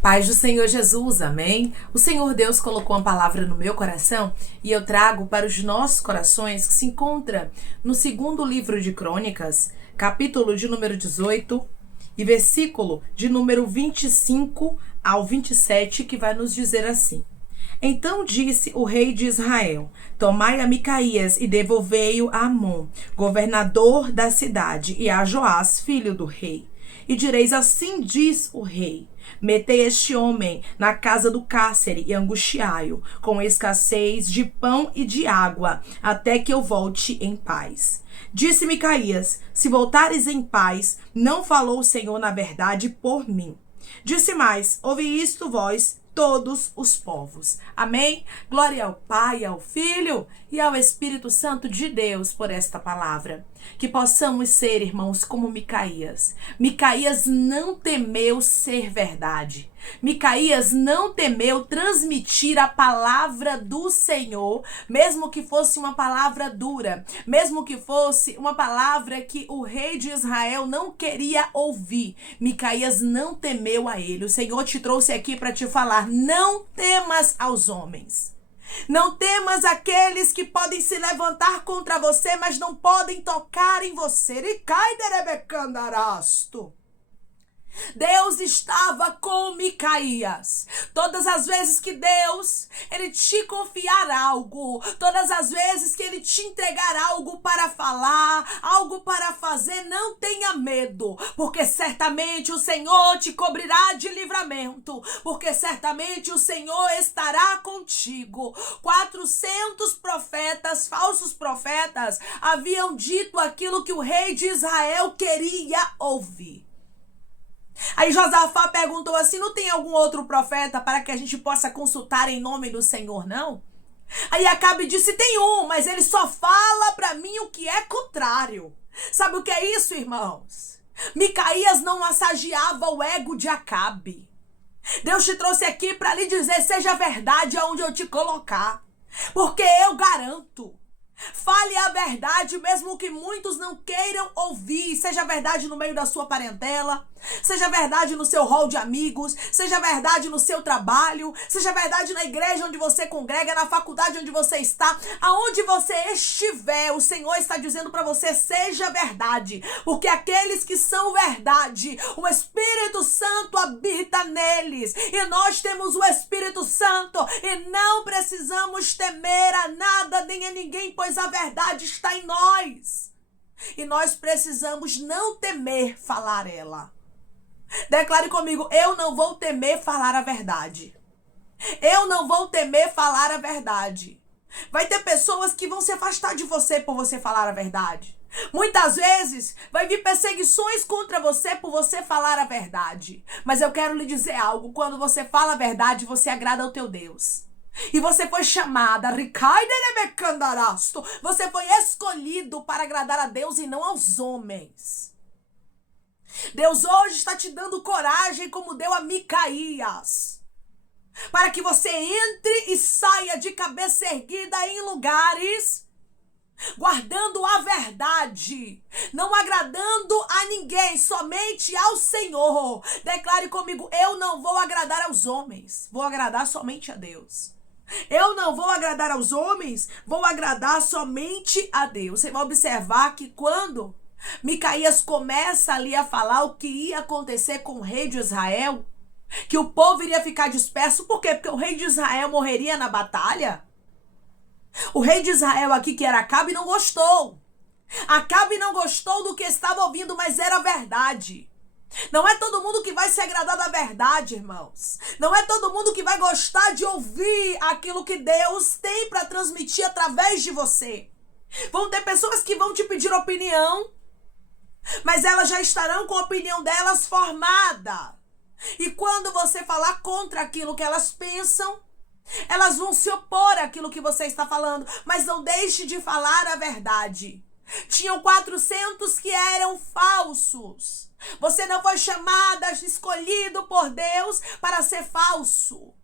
Paz do Senhor Jesus, amém? O Senhor Deus colocou uma palavra no meu coração e eu trago para os nossos corações, que se encontra no segundo livro de Crônicas, capítulo de número 18 e versículo de número 25 ao 27, que vai nos dizer assim: Então disse o rei de Israel: Tomai a Micaías e devolvei-o a Amon, governador da cidade, e a Joás, filho do rei. E direis: Assim diz o rei: Metei este homem na casa do cárcere e angustiai-o, com escassez de pão e de água, até que eu volte em paz. Disse Micaías: Se voltares em paz, não falou o Senhor na verdade por mim. Disse mais: Ouvi isto vós, todos os povos. Amém? Glória ao Pai, ao Filho e ao Espírito Santo de Deus por esta palavra. Que possamos ser, irmãos, como Micaías. Micaías não temeu ser verdade. Micaías não temeu transmitir a palavra do Senhor, mesmo que fosse uma palavra dura, mesmo que fosse uma palavra que o rei de Israel não queria ouvir. Micaías não temeu a ele. O Senhor te trouxe aqui para te falar: não temas aos homens. Não temas aqueles que podem se levantar contra você, mas não podem tocar em você. Deus estava com Micaías. Todas as vezes que Deus, Ele te confiar algo, todas as vezes que Ele te entregar algo para falar, algo para fazer, não tenha medo, porque certamente o Senhor te cobrirá de livramento, porque certamente o Senhor estará contigo. 400 profetas, falsos profetas, haviam dito aquilo que o rei de Israel queria ouvir. Aí Josafá perguntou assim: não tem algum outro profeta para que a gente possa consultar em nome do Senhor, não? Aí Acabe disse: tem um, mas ele só fala para mim o que é contrário. Sabe o que é isso, irmãos? Micaías não massageava o ego de Acabe. Deus te trouxe aqui para lhe dizer: seja verdade aonde eu te colocar, porque eu garanto. Fale a verdade, mesmo que muitos não queiram ouvir. Seja verdade no meio da sua parentela, seja verdade no seu hall de amigos, seja verdade no seu trabalho, seja verdade na igreja onde você congrega, na faculdade onde você está, aonde você estiver. O Senhor está dizendo para você: seja verdade, porque aqueles que são verdade, o Espírito Santo habita neles, e nós temos o Espírito Santo e não precisamos temer a nada nem a ninguém, pois a verdade está em nós. E nós precisamos não temer falar ela. Declare comigo: eu não vou temer falar a verdade. Eu não vou temer falar a verdade. Vai ter pessoas que vão se afastar de você por você falar a verdade. Muitas vezes vai vir perseguições contra você por você falar a verdade. Mas eu quero lhe dizer algo: quando você fala a verdade, você agrada ao teu Deus. E você foi chamada, você foi escolhido para agradar a Deus e não aos homens. Deus hoje está te dando coragem, como deu a Micaías, para que você entre e saia de cabeça erguida em lugares, guardando a verdade, não agradando a ninguém, somente ao Senhor. Declare comigo: eu não vou agradar aos homens, vou agradar somente a Deus. Eu não vou agradar aos homens, vou agradar somente a Deus. Você vai observar que quando Micaías começa ali a falar o que ia acontecer com o rei de Israel, que o povo iria ficar disperso. Por quê? Porque o rei de Israel morreria na batalha. O rei de Israel aqui, que era Acabe, não gostou. Acabe não gostou do que estava ouvindo, mas era verdade. Não é todo mundo que vai se agradar da verdade, irmãos. Não é todo mundo que vai gostar de ouvir aquilo que Deus tem para transmitir através de você. Vão ter pessoas que vão te pedir opinião, mas elas já estarão com a opinião delas formada. E quando você falar contra aquilo que elas pensam, elas vão se opor àquilo que você está falando. Mas não deixe de falar a verdade. Tinham 400 que eram falsos. Você não foi chamada, escolhido por Deus para ser falso.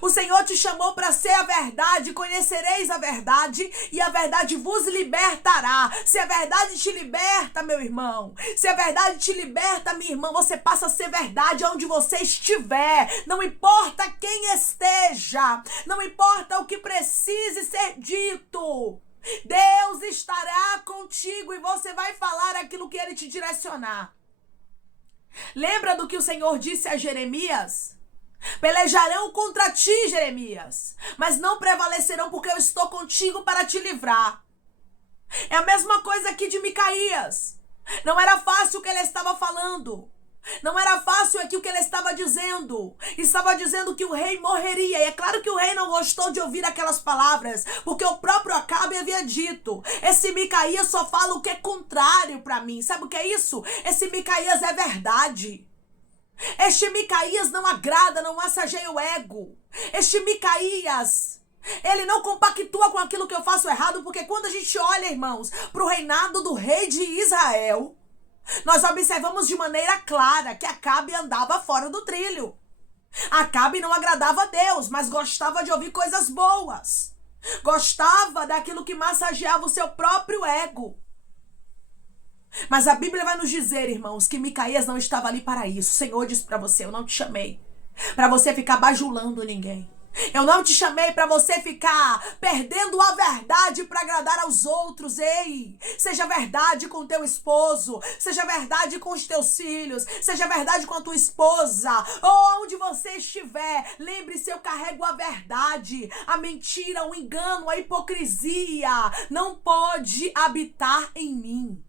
O Senhor te chamou para ser a verdade, conhecereis a verdade e a verdade vos libertará. Se a verdade te liberta, meu irmão, se a verdade te liberta, minha irmã, você passa a ser verdade onde você estiver. Não importa quem esteja, não importa o que precise ser dito. Deus estará contigo e você vai falar aquilo que Ele te direcionar. Lembra do que o Senhor disse a Jeremias? Pelejarão contra ti, Jeremias, mas não prevalecerão porque eu estou contigo para te livrar. É a mesma coisa aqui de Micaías. Não era fácil o que ele estava falando. Não era fácil aqui o que ele estava dizendo. Estava dizendo que o rei morreria. E é claro que o rei não gostou de ouvir aquelas palavras, porque o próprio Acabe havia dito: esse Micaías só fala o que é contrário para mim. Sabe o que é isso? Esse Micaías é verdade. Este Micaías não agrada, não massageia o ego. Este Micaías, ele não compactua com aquilo que eu faço errado, porque quando a gente olha, irmãos, para o reinado do rei de Israel, nós observamos de maneira clara que Acabe andava fora do trilho. Acabe não agradava a Deus, mas gostava de ouvir coisas boas. Gostava daquilo que massageava o seu próprio ego. Mas a Bíblia vai nos dizer, irmãos, que Micaías não estava ali para isso. O Senhor disse para você: eu não te chamei para você ficar bajulando ninguém. Eu não te chamei para você ficar perdendo a verdade para agradar aos outros. Ei, seja verdade com teu esposo, seja verdade com os teus filhos, seja verdade com a tua esposa, ou onde você estiver. Lembre-se, eu carrego a verdade. A mentira, o engano, a hipocrisia não pode habitar em mim.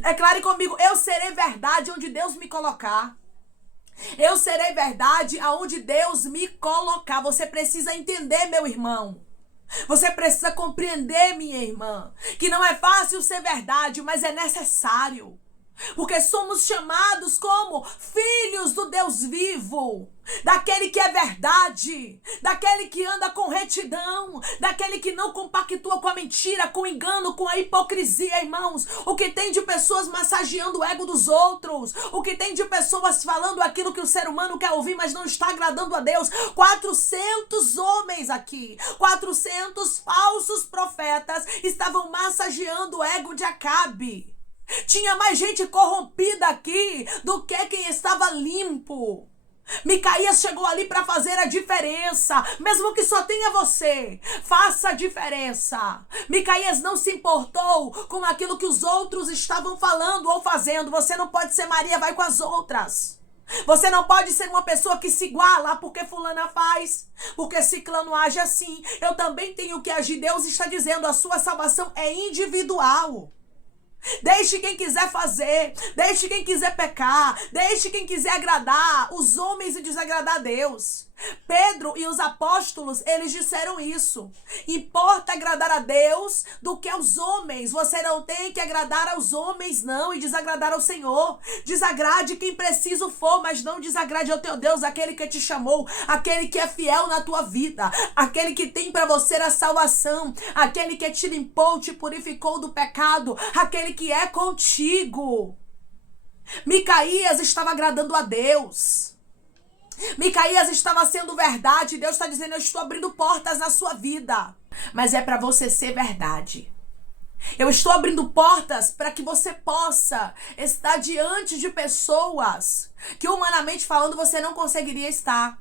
Declare comigo: eu serei verdade onde Deus me colocar. Eu serei verdade aonde Deus me colocar. Você precisa entender, meu irmão. Você precisa compreender, minha irmã, que não é fácil ser verdade, mas é necessário. Porque somos chamados como filhos do Deus vivo, daquele que é verdade, daquele que anda com retidão, daquele que não compactua com a mentira, com o engano, com a hipocrisia, irmãos. O que tem de pessoas massageando o ego dos outros, o que tem de pessoas falando aquilo que o ser humano quer ouvir, mas não está agradando a Deus. 400 homens aqui, 400 falsos profetas estavam massageando o ego de Acabe. Tinha mais gente corrompida aqui do que quem estava limpo. Micaías chegou ali para fazer a diferença. Mesmo que só tenha você, faça a diferença. Micaías não se importou com aquilo que os outros estavam falando ou fazendo. Você não pode ser Maria, vai com as outras. Você não pode ser uma pessoa que se iguala porque fulana faz, porque ciclano age assim. Eu também tenho que agir. Deus está dizendo: a sua salvação é individual. Deixe quem quiser fazer, deixe quem quiser pecar, deixe quem quiser agradar os homens e desagradar a Deus. Pedro e os apóstolos, eles disseram isso: importa agradar a Deus do que aos homens. Você não tem que agradar aos homens, não, e desagradar ao Senhor. Desagrade quem preciso for, mas não desagrade ao teu Deus, aquele que te chamou, aquele que é fiel na tua vida, aquele que tem para você a salvação, aquele que te limpou, te purificou do pecado, aquele que é contigo. Micaías estava agradando a Deus. Micaías estava sendo verdade. Deus está dizendo: eu estou abrindo portas na sua vida, mas é para você ser verdade. Eu estou abrindo portas para que você possa estar diante de pessoas que, humanamente falando, você não conseguiria estar.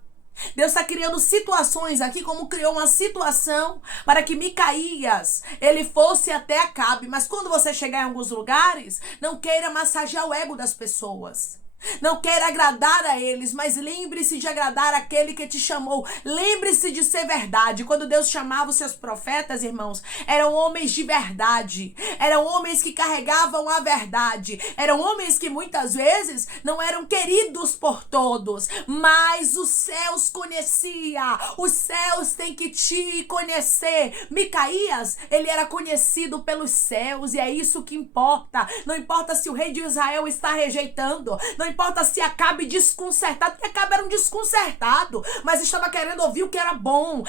Deus está criando situações aqui, como criou uma situação para que Micaías, ele fosse até Acabe. Mas quando você chegar em alguns lugares, não queira massagear o ego das pessoas. Não queira agradar a eles, mas lembre-se de agradar aquele que te chamou. Lembre-se de ser verdade. Quando Deus chamava os seus profetas, irmãos, eram homens de verdade. Eram homens que carregavam a verdade. Eram homens que muitas vezes não eram queridos por todos, mas os céus conhecia. Os céus têm que te conhecer. Micaías, ele era conhecido pelos céus, e é isso que importa. Não importa se o rei de Israel está rejeitando, não importa se Acabe desconcertado, porque Acabe era um desconcertado, mas estava querendo ouvir o que era bom.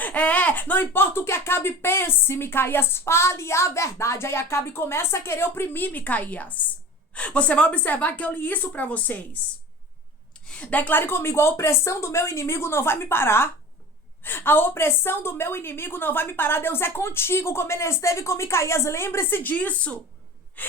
Não importa o que Acabe pense, Micaías, fale a verdade. Aí Acabe começa a querer oprimir Micaías. Você vai observar que eu li isso para vocês. Declare comigo: a opressão do meu inimigo não vai me parar. A opressão do meu inimigo não vai me parar. Deus é contigo, como ele esteve com Micaías. Lembre-se disso.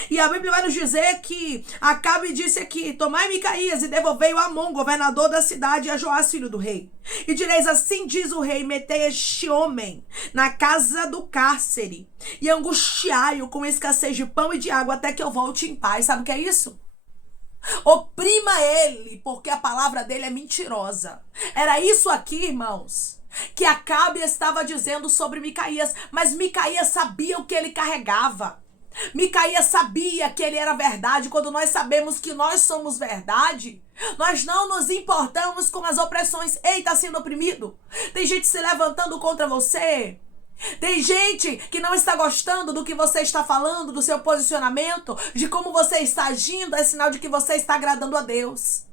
E a Bíblia vai nos dizer que Acabe disse aqui: tomai Micaías e devolvei-o a Amon, governador da cidade, e a Joás, filho do rei. E direis: assim diz o rei, metei este homem na casa do cárcere e angustiai-o com escassez de pão e de água até que eu volte em paz. Sabe o que é isso? Oprima ele, porque a palavra dele é mentirosa. Era isso aqui, irmãos, que Acabe estava dizendo sobre Micaías. Mas Micaías sabia o que ele carregava. Micaías sabia que ele era verdade. Quando nós sabemos que nós somos verdade, nós não nos importamos com as opressões. Ei, tá sendo oprimido? Tem gente se levantando contra você. Tem gente que não está gostando do que você está falando, do seu posicionamento, de como você está agindo. É sinal de que você está agradando a Deus.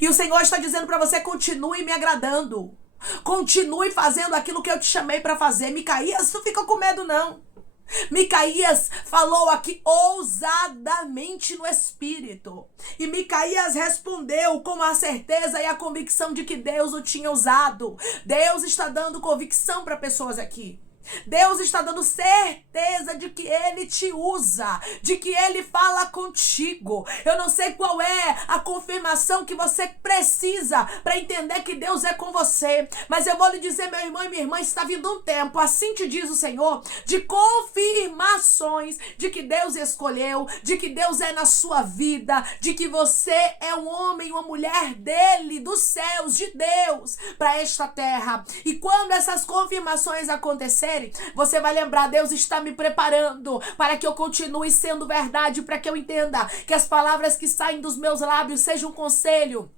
E o Senhor está dizendo para você: continue me agradando. Continue fazendo aquilo que eu te chamei para fazer. Micaías, não fica com medo não. Micaías falou aqui ousadamente no Espírito. E Micaías respondeu com a certeza e a convicção de que Deus o tinha usado. Deus está dando convicção para pessoas aqui. Deus está dando certeza de que Ele te usa, de que Ele fala contigo. Eu não sei qual é a confirmação que você precisa para entender que Deus é com você, mas eu vou lhe dizer, meu irmão e minha irmã, está vindo um tempo, assim te diz o Senhor, de confirmações de que Deus escolheu, de que Deus é na sua vida, de que você é um homem, uma mulher dele, dos céus, de Deus, para esta terra. E quando essas confirmações acontecerem, você vai lembrar: Deus está me preparando para que eu continue sendo verdade, para que eu entenda que as palavras que saem dos meus lábios sejam um conselho,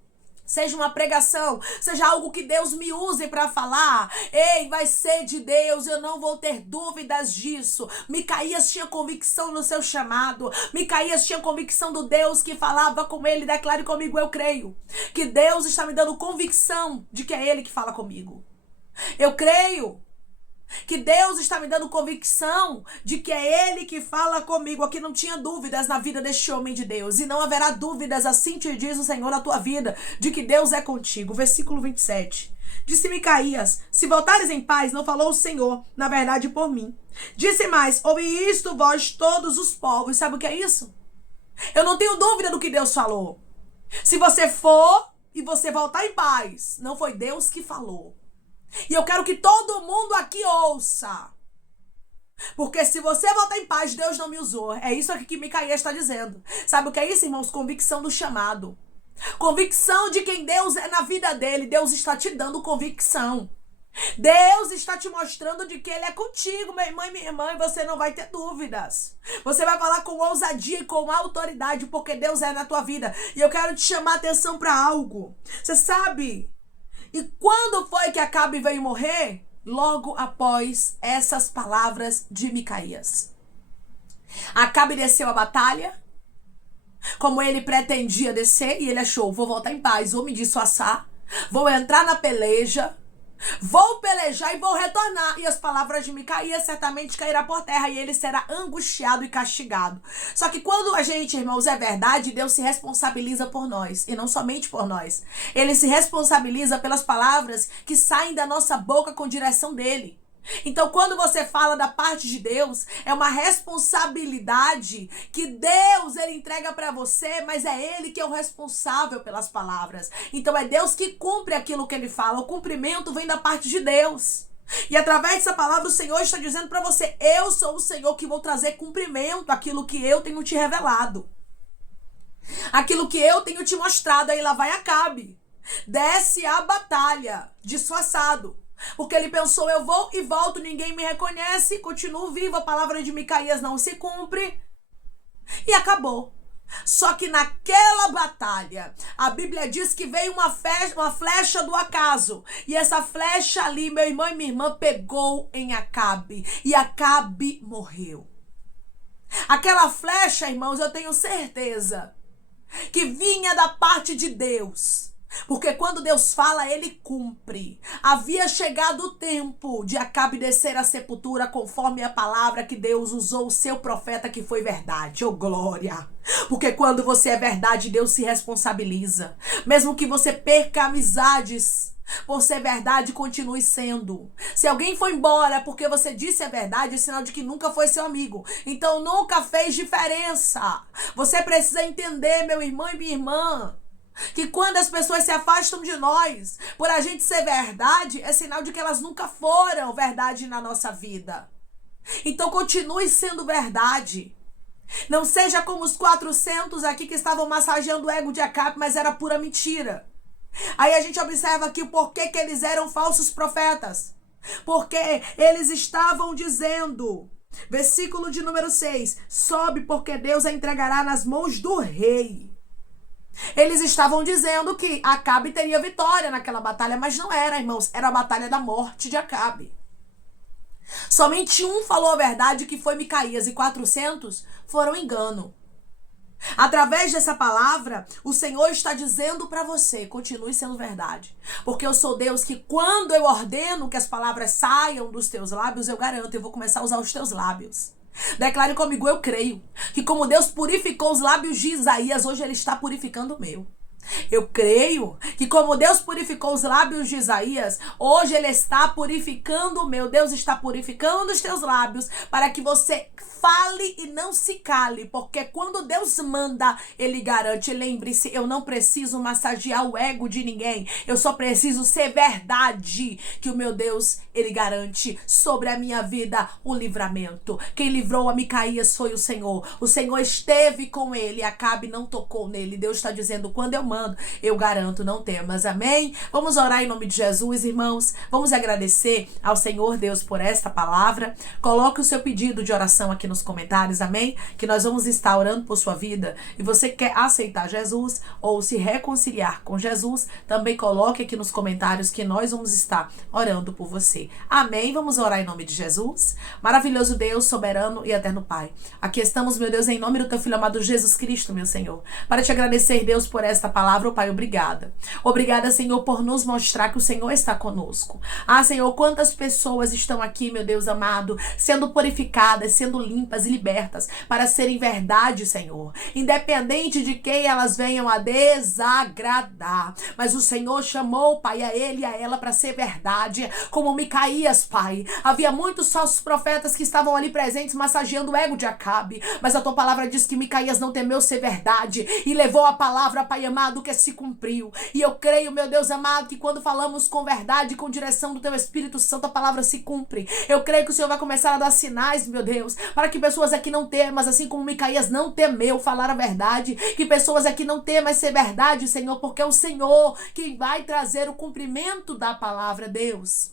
seja uma pregação, seja algo que Deus me use para falar. Ei, vai ser de Deus, eu não vou ter dúvidas disso. Micaías tinha convicção no seu chamado. Micaías tinha convicção do Deus que falava com ele. Declare comigo: eu creio que Deus está me dando convicção de que é Ele que fala comigo. Eu creio que Deus está me dando convicção de que é Ele que fala comigo. Aqui não tinha dúvidas na vida deste homem de Deus. E não haverá dúvidas, assim te diz o Senhor, na tua vida, de que Deus é contigo. Versículo 27. Disse Micaías: se voltares em paz, não falou o Senhor, na verdade, por mim. Disse mais: ouvi isto, vós todos os povos. Sabe o que é isso? Eu não tenho dúvida do que Deus falou. Se você for e você voltar em paz, não foi Deus que falou. E eu quero que todo mundo aqui ouça. Porque se você voltar em paz, Deus não me usou. É isso aqui que Micaías está dizendo. Sabe o que é isso, irmãos? Convicção do chamado. Convicção de quem Deus é na vida dele. Deus está te dando convicção. Deus está te mostrando de que Ele é contigo, meu irmão e minha irmã, e você não vai ter dúvidas. Você vai falar com ousadia e com autoridade, porque Deus é na tua vida. E eu quero te chamar a atenção para algo. Você sabe? E quando foi que Acabe veio morrer? Logo após essas palavras de Micaías. Acabe desceu a batalha, como ele pretendia descer, e ele achou: vou voltar em paz, vou me disfarçar, vou entrar na peleja, vou pelejar e vou retornar. E as palavras de Micaías certamente cairá por terra e ele será angustiado e castigado. Só que quando a gente, irmãos, é verdade, Deus se responsabiliza por nós. E não somente por nós. Ele se responsabiliza pelas palavras que saem da nossa boca com direção dele. Então, quando você fala da parte de Deus, é uma responsabilidade que Deus ele entrega para você, mas é Ele que é o responsável pelas palavras. Então, é Deus que cumpre aquilo que Ele fala. O cumprimento vem da parte de Deus. E através dessa palavra, o Senhor está dizendo para você: eu sou o Senhor que vou trazer cumprimento àquilo que eu tenho te revelado, aquilo que eu tenho te mostrado. Aí lá vai Acabe, desce a batalha, disfarçado. Porque ele pensou: eu vou e volto, ninguém me reconhece, continuo vivo, a palavra de Micaías não se cumpre. E acabou. Só que naquela batalha, a Bíblia diz que veio uma flecha do acaso. E essa flecha ali, meu irmão e minha irmã, pegou em Acabe. E Acabe morreu. Aquela flecha, irmãos, eu tenho certeza que vinha da parte de Deus. Porque quando Deus fala, ele cumpre. Havia chegado o tempo de Acabe descer à sepultura conforme a palavra que Deus usou o seu profeta, que foi verdade. Oh, glória! Porque quando você é verdade, Deus se responsabiliza. Mesmo que você perca amizades, por ser verdade, continue sendo. Se alguém foi embora porque você disse a verdade, é sinal de que nunca foi seu amigo. Então nunca fez diferença. Você precisa entender, meu irmão e minha irmã, que quando as pessoas se afastam de nós por a gente ser verdade, é sinal de que elas nunca foram verdade na nossa vida. Então continue sendo verdade. Não seja como os 400 aqui que estavam massageando o ego de Acabe, mas era pura mentira. Aí a gente observa aqui o porquê que eles eram falsos profetas. Porque eles estavam dizendo, versículo de número 6, sobe porque Deus a entregará nas mãos do rei. Eles estavam dizendo que Acabe teria vitória naquela batalha, mas não era, irmãos. Era a batalha da morte de Acabe. Somente um falou a verdade, que foi Micaías, e 400 foram engano. Através dessa palavra, o Senhor está dizendo para você, continue sendo verdade. Porque eu sou Deus que quando eu ordeno que as palavras saiam dos teus lábios, eu garanto, eu vou começar a usar os teus lábios. Declare comigo, eu creio que como Deus purificou os lábios de Isaías, hoje ele está purificando o meu. Eu creio que como Deus purificou os lábios de Isaías, hoje ele está purificando o meu. Deus está purificando os teus lábios para que você fale e não se cale, porque quando Deus manda, ele garante. Lembre-se, eu não preciso massagear o ego de ninguém, eu só preciso ser verdade, que o meu Deus, ele garante sobre a minha vida o livramento. Quem livrou a Micaías foi o Senhor esteve com ele, Acabe não tocou nele. Deus está dizendo, quando eu mando, eu garanto, não temas, amém? Vamos orar em nome de Jesus, irmãos. Vamos agradecer ao Senhor Deus por esta palavra. Coloque o seu pedido de oração aqui nos comentários, amém? Que nós vamos estar orando por sua vida. E você quer aceitar Jesus ou se reconciliar com Jesus, também coloque aqui nos comentários que nós vamos estar orando por você, amém? Vamos orar em nome de Jesus. Maravilhoso Deus, soberano e eterno Pai, aqui estamos, meu Deus, em nome do teu Filho amado Jesus Cristo, meu Senhor, para te agradecer, Deus, por esta palavra, oh Pai, obrigada. Obrigada, Senhor, por nos mostrar que o Senhor está conosco. Ah, Senhor, quantas pessoas estão aqui, meu Deus amado, sendo purificadas, sendo limpas e libertas para serem verdade, Senhor. Independente de quem elas venham a desagradar. Mas o Senhor chamou, Pai, a ele e a ela para ser verdade. Como Micaías, Pai. Havia muitos falsos profetas que estavam ali presentes, massageando o ego de Acabe. Mas a tua palavra diz que Micaías não temeu ser verdade e levou a palavra, Pai amado, que se cumpriu. E eu creio, meu Deus amado, que quando falamos com verdade, com direção do teu Espírito Santo, a palavra se cumpre. Eu creio que o Senhor vai começar a dar sinais, meu Deus, para que pessoas aqui não temam, assim como Micaías não temeu falar a verdade, que pessoas aqui não temam ser verdade, Senhor, porque é o Senhor quem vai trazer o cumprimento da palavra, Deus.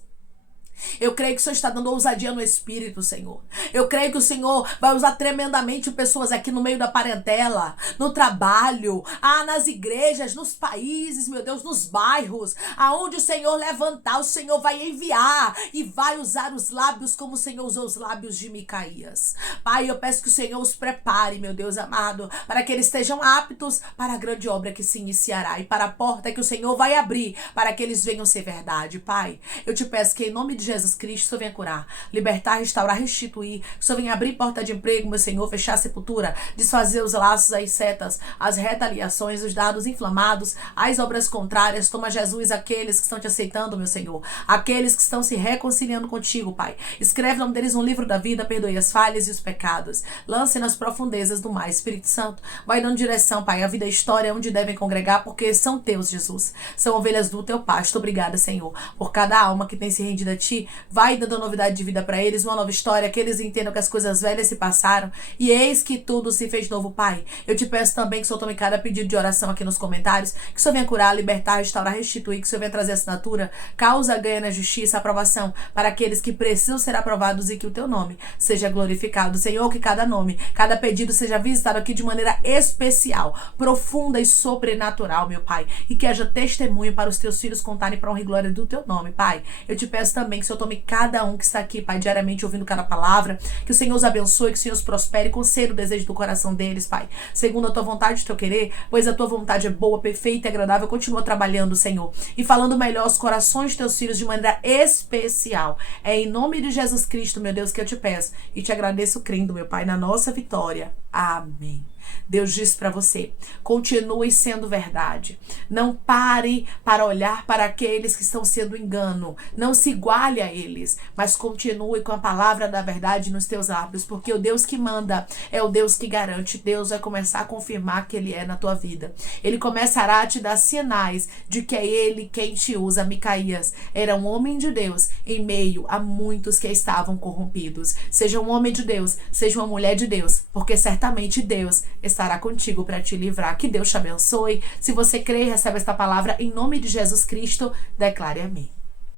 Eu creio que o Senhor está dando ousadia no Espírito, Senhor. Eu creio que o Senhor vai usar tremendamente pessoas aqui no meio da parentela, no trabalho, nas igrejas, nos países, meu Deus, nos bairros, aonde o Senhor levantar, o Senhor vai enviar e vai usar os lábios como o Senhor usou os lábios de Micaías. Pai, eu peço que o Senhor os prepare, meu Deus amado, para que eles estejam aptos para a grande obra que se iniciará e para a porta que o Senhor vai abrir para que eles venham ser verdade. Pai, eu te peço que em nome de Jesus Cristo, o Senhor venha curar, libertar, restaurar, restituir. O Senhor venha abrir porta de emprego, meu Senhor, fechar a sepultura, desfazer os laços, as setas, as retaliações, os dados inflamados, as obras contrárias. Toma, Jesus, aqueles que estão te aceitando, meu Senhor, aqueles que estão se reconciliando contigo, Pai. Escreve o nome deles no livro da vida, perdoe as falhas e os pecados. Lance nas profundezas do mar. Espírito Santo, vai dando direção, Pai, a vida e a história onde devem congregar, porque são teus, Jesus. São ovelhas do teu pasto. Obrigada, Senhor, por cada alma que tem se rendido a ti. Vai dando novidade de vida para eles, uma nova história, que eles entendam que as coisas velhas se passaram e eis que tudo se fez novo, Pai. Eu te peço também que o Senhor tome cada pedido de oração aqui nos comentários, que o Senhor venha curar, libertar, restaurar, restituir, que o Senhor venha trazer assinatura, causa, ganha na justiça, aprovação para aqueles que precisam ser aprovados e que o teu nome seja glorificado. Senhor, que cada nome, cada pedido seja visitado aqui de maneira especial, profunda e sobrenatural, meu Pai, e que haja testemunho para os teus filhos contarem para a honra e glória do teu nome, Pai. Eu te peço também também que o Senhor tome cada um que está aqui, Pai, diariamente ouvindo cada palavra, que o Senhor os abençoe, que o Senhor os prospere, conceda o desejo do coração deles, Pai, segundo a tua vontade e o teu querer, pois a tua vontade é boa, perfeita e agradável. Continua trabalhando, Senhor, e falando melhor aos corações de teus filhos de maneira especial. É em nome de Jesus Cristo, meu Deus, que eu te peço e te agradeço crendo, meu Pai, na nossa vitória. Amém. Deus diz para você, continue sendo verdade. Não pare para olhar para aqueles que estão sendo engano. Não se iguale a eles, mas continue com a palavra da verdade nos teus lábios, porque o Deus que manda é o Deus que garante. Deus vai começar a confirmar que Ele é na tua vida. Ele começará a te dar sinais de que é Ele quem te usa. Micaías era um homem de Deus em meio a muitos que estavam corrompidos. Seja um homem de Deus, seja uma mulher de Deus, porque certamente Deus estará contigo para te livrar. Que Deus te abençoe. Se você crê e recebe esta palavra em nome de Jesus Cristo, declare amém.